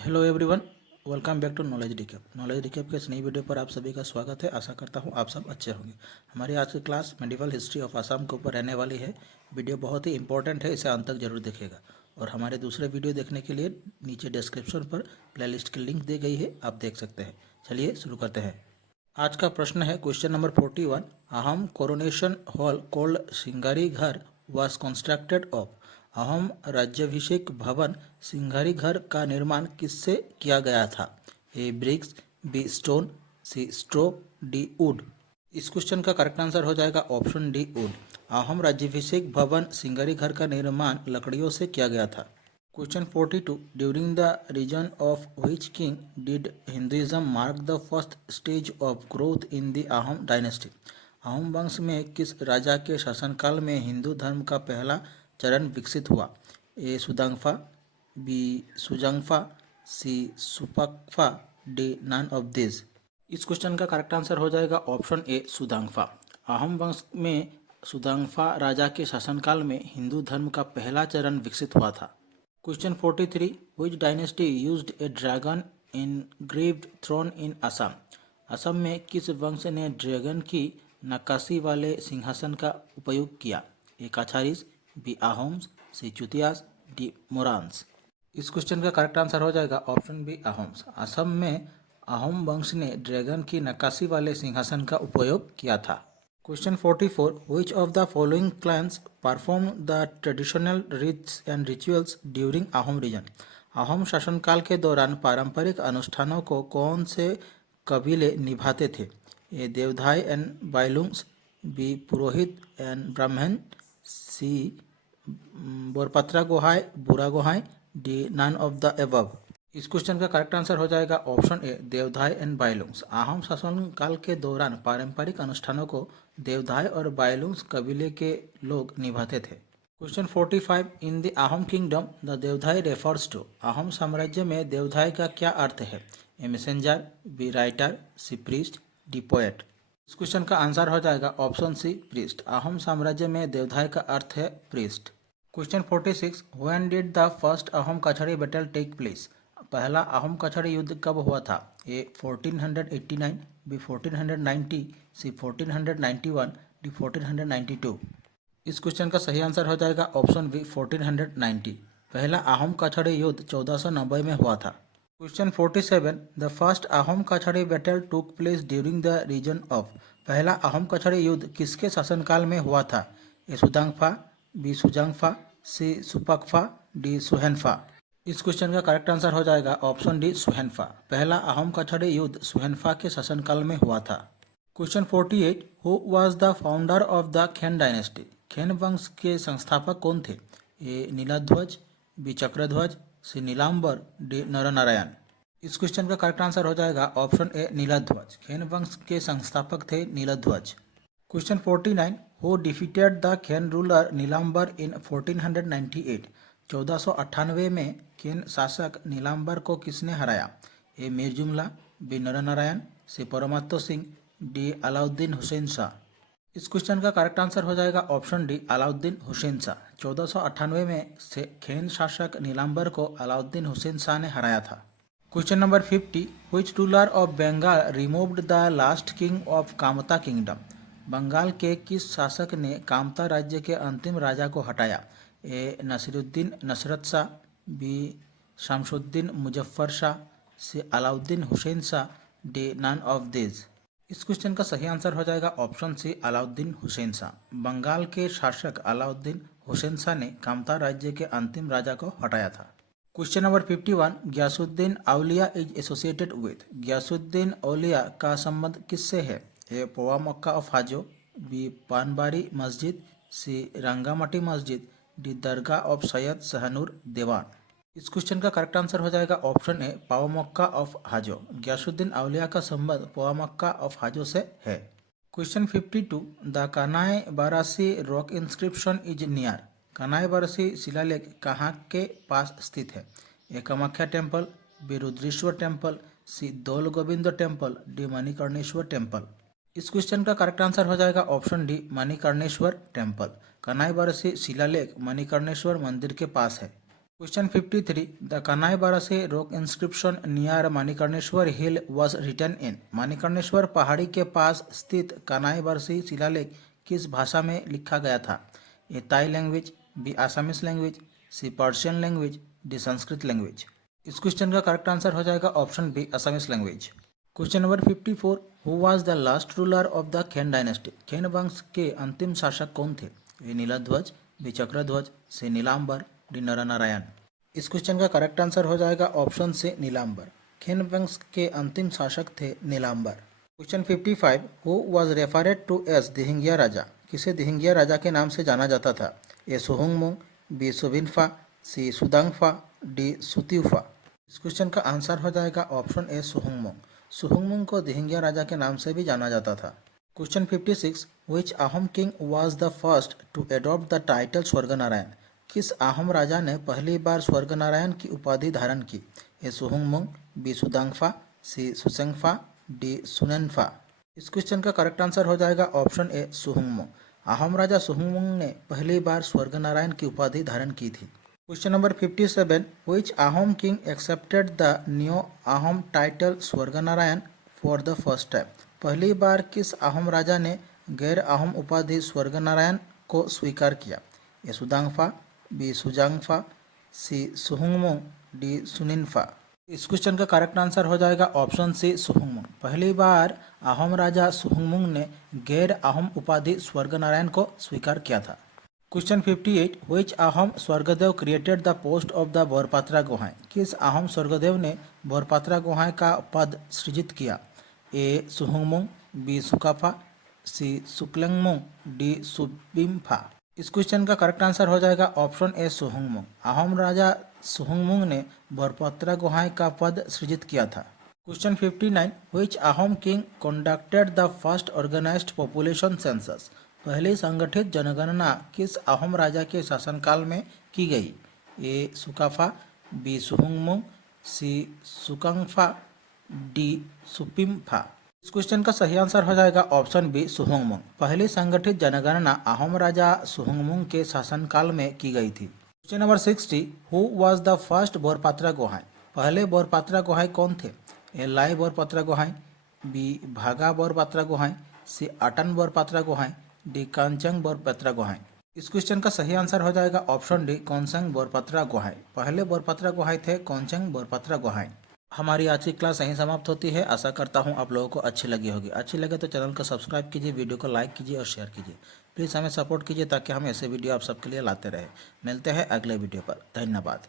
Hello everyone, welcome back to knowledge recap. Knowledge recap के इस नई वीडियो पर आप सभी का स्वागत है। आशा करता हूँ आप सब अच्छे होंगे। हमारी आज की class medieval history of Assam के ऊपर रहने वाली है। वीडियो बहुत ही इंपॉर्टेंट है, इसे अंत तक जरूर देखिएगा। और हमारे दूसरे वीडियो देखने के लिए नीचे डिस्क्रिप्शन पर प्लेलिस्ट की लिंक दी गई है, आप देख सकते हैं। चलिए शुरू करते हैं। आज का प्रश्न है क्वेश्चन नंबर 41। अहम कोरोनेशन हॉल कोल्ड सिंगारी घर वॉज कंस्ट्रक्टेड ऑफ। अहम राज्याभिषेक भवन सिंगारी घर का निर्माण किससे किया गया था? A bricks, B stone, C straw, D wood. इस क्वेश्चन का करेक्ट आंसर हो जाएगा ऑप्शन डी वुड। अहम राज्याभिषेक भवन सिंगारी घर का निर्माण लकड़ियों से किया गया था। Question 42. During the reign of which king did Hinduism mark the first stage of growth in the Ahom dynasty? Ahom वंश में किस राजा के शासनकाल में हिंदू धर्म का पहला चरण विकसित हुआ? A सुदांगफा, B सुजांगफा, C सुपक्फा, D none of this. इस क्वेश्चन का करेक्ट आंसर हो जाएगा ऑप्शन ए सुदांगफा। अहोम वंश में सुदांगफा राजा के शासनकाल में हिंदू धर्म का पहला चरण विकसित हुआ था। Question 43. Which dynasty used a dragon engraved throne in Assam? Assam में किस वंश ने ड्रैगन की नक्काशी वाले सिंहासन का उपयोग किया? ए काछारीज, बी आहोम्स, सी चुतियास, डी मोरान्स। इस क्वेश्चन का करेक्ट आंसर हो जाएगा ऑप्शन बी आहोम्स। असम में अहोम वंश ने ड्रैगन की नक्काशी वाले सिंहासन का उपयोग किया था। Question 44. Which of the following clans performed the traditional rites and rituals during Ahom region? Ahom शासनकाल के दौरान पारंपरिक अनुष्ठानों को कौन से कबीले निभाते थे? A Deodhai and Bailungs, B Purohit and Brahmin, C Borpatra Gohain Bura Gohain, D none of the above. इस क्वेश्चन का करेक्ट आंसर हो जाएगा option A Deodhai and Bailungs. Ahom शासनकाल के दौरान पारंपरिक अनुष्ठानों को देवधाई और बाइलुंग्स कबीले के लोग निभाते थे। Question 45। In the Ahom kingdom the Deodhai refers to. Ahom साम्राज्य में देवधाई का क्या अर्थ है? A messenger, B writer, C priest, D poet. इस क्वेश्चन का आंसर हो जाएगा ऑप्शन सी प्रीस्ट। अहोम साम्राज्य में देवधाई का अर्थ है priest. Question 46। When did the first Ahom Kachari battle take place? पहला अहोम कछड़ी युद्ध कब हुआ था? A 1489, B 1490, C 1491, D 1492। इस क्वेश्चन का सही आंसर हो जाएगा ऑप्शन बी 1490। पहला अहोम कछड़ी युद्ध 1490 में हुआ था। Question 47। The first Ahom Kachari battle took place during the region of. पहला अहोम कछड़ी युद्ध किसके शासनकाल में हुआ था? A सुदांगफा, B सुजांगफा, C सुपक्फा, D Suhenpha. इस क्वेश्चन का करेक्ट आंसर हो जाएगा ऑप्शन डी सुहेनफा। पहला अहोम कछड़ी युद्ध सुहेनफा के शासनकाल में हुआ था। Question 48। Who was the founder of the Khen dynasty? Khen वंश के संस्थापक कौन थे? ए नीलाध्वज, B Chakradhwaj, C Nilambar, D Naranarayan. इस क्वेश्चन का करेक्ट आंसर हो जाएगा ऑप्शन ए नीलाध्वज। खेन वंश के संस्थापक थे नीलाध्वज। क्वेश्चन 49। हु डिफीटेड द खेन रूलर नीलांबर इन 1498? 1498 में खेन शासक नीलांबर को किसने हराया? ए मीर जुमला, बी नरनारायण, सी परमात्तो सिंह, डी अलाउद्दीन हुसैन शाह। इस क्वेश्चन का करेक्ट आंसर हो जाएगा ऑप्शन डी अलाउद्दीन हुसैन शाह। 1498 में से खेन शासक नीलांबर को अलाउद्दीन हुसैन शाह ने हराया था। Question number 50। Which ruler of Bengal removed the last king of Kamata kingdom? Bengal के किस शासक ने कामता राज्य के अंतिम राजा को हटाया? A Nasiruddin Nasrat Shah, B Shamsuddin Muzaffar Shah, C Alauddin Hussain Shah, D none of this. इस क्वेश्चन का सही आंसर हो जाएगा ऑप्शन सी अलाउद्दीन हुसैन शाह। बंगाल के शासक अलाउद्दीन हुसैन शाह ने कामता राज्य के अंतिम राजा को हटाया था। Question number 51। Ghiyasuddin Auliya is associated with. Ghiyasuddin Auliya का संबंध किससे है? A Poa Mecca of Hajo, B Panbari Masjid, C Rangamati Masjid, D Dargah of Syed Shahnur Dewan. इस क्वेश्चन का करेक्ट आंसर हो जाएगा option A Poa Mecca of Hajo. Ghiyasuddin Auliya का संबंध पावामक्का ऑफ हाजो से है। Question 52। The Kanai Barasi rock inscription is near. Kanai Barasi शिलालेख कहाँ के पास स्थित है? A Kamakhya temple, B Rudreswar temple, C Doul Govind temple, D Manikarneswar temple. इस क्वेश्चन का करेक्ट आंसर हो जाएगा option D Manikarneswar temple. Kanai Barasi शिलालेख मणिकर्णेश्वर मंदिर के पास है। Question 53. The Kanai Barasi rock inscription near Manikarneshwar hill was written in. मानिकर्णेश्वर पहाड़ी के पास स्थित कनाई बरसी शिलालेख किस भाषा में लिखा गया था? A Tai language, B Assamese language, C Persian language, D Sanskrit language. इस क्वेश्चन का करेक्ट आंसर हो जाएगा option B Assamese language. Question number 54. Who was the last ruler of the Khen dynasty? Khen वंश के अंतिम शासक कौन थे? A Niladhwaj, B Chakradhwaj, C Nilambar, D Naranarayan. इस क्वेश्चन का करेक्ट आंसर हो जाएगा ऑप्शन से नीलांबर। खेन वंश के अंतिम शासक थे Nilambar. Question 55. Who was referred to as Dihingia Raja? किसे दिहिंगिया राजा के नाम से जाना जाता था? A Suhungmung, B Subinpha, C Sudangpha, D Sutiupha. इस क्वेश्चन का आंसर हो जाएगा ऑप्शन ए सुहुंगमुंग। सुहुंगमुंग को दिहिंगिया राजा के नाम से भी जाना जाता था। Question 56. Which Ahom king was the first to adopt the title Swarganarayan? किस आहम राजा ने पहली बार स्वर्गनारायण की उपाधि धारण की? ए सुहुंगमुंग, बी सुदांगफा, सी सुसेंगफा, डी सुनेनफा। इस क्वेश्चन का करेक्ट आंसर हो जाएगा ऑप्शन ए सुहुंगमुंग। आहम राजा सुहुंगमुंग ने पहली बार स्वर्गनारायण की उपाधि धारण की थी। Question number 57. Which Ahom king accepted the new Ahom title Swarganarayan for the first time? पहली बार किस आहम राजा ने गैर आहम उपाधि स्वर्गनारायण को स्वीकार किया? ए सुदांगफा, बी सुजांगफा, सी सुहुंगमुंग, डी सुनिनफा। इस क्वेश्चन का करेक्ट आंसर हो जाएगा ऑप्शन सी सुहुंगमुंग। पहली बार आहम राजा सुहुंगमुंग ने गैर आहम उपाधि स्वर्गनारायण को स्वीकार किया था। Question 58. Which Ahom Swargadeo created the post of the Borpatra Gohain? किस आहम स्वर्गदेव ने बोरपात्रा गोहाई का पद सृजित किया? ए सुहुंगमुंग, बी सुकाफा, सी सुक्लेंगमुंग, डी सुबिम्फा। इस क्वेश्चन का करेक्ट आंसर हो जाएगा ऑप्शन ए सुहुंगमुंग। आहम राजा सुहुंगमुंग ने बोरपात्रा गोहाई का पद सृजित किया था। Question 59. Which Ahom king conducted the first organized population census? पहली संगठित जनगणना किस आहम राजा के शासनकाल में की गई? ए सुकाफा, बी सुहुंगमुंग, सी सुकंगफा, डी सुपिम्फा। इस क्वेश्चन का सही आंसर हो जाएगा ऑप्शन बी सुहुंगमुंग। पहली संगठित जनगणना आहम राजा सुहुंगमुंग के शासनकाल में की गई थी। Question number 60. Who was the first Borpatra Gohain? पहले बोरपात्रा गोहाई कौन थे? ए लाई बोरपात्रा गोहाई, बी भागा बोरपात्रा गोहाई, सी आटन बोरपात्रा गोहाई, डी कांचंग बोरपात्रा गोहाई। इस क्वेश्चन का सही आंसर हो जाएगा ऑप्शन डी कौनसंग बोरपात्रा गोहाई। पहले बोरपात्रा गोहाई थे कौनसंग बोरपात्रा गोहाई। हमारी आज की क्लास यहीं समाप्त होती है। आशा करता हूँ आप लोगों को अच्छी लगी होगी। अच्छी लगे तो चैनल को सब्सक्राइब कीजिए, वीडियो को लाइक कीजिए और शेयर कीजिए। प्लीज़ हमें सपोर्ट कीजिए ताकि हम ऐसे वीडियो आप सबके लिए लाते रहें। मिलते हैं अगले वीडियो पर। धन्यवाद।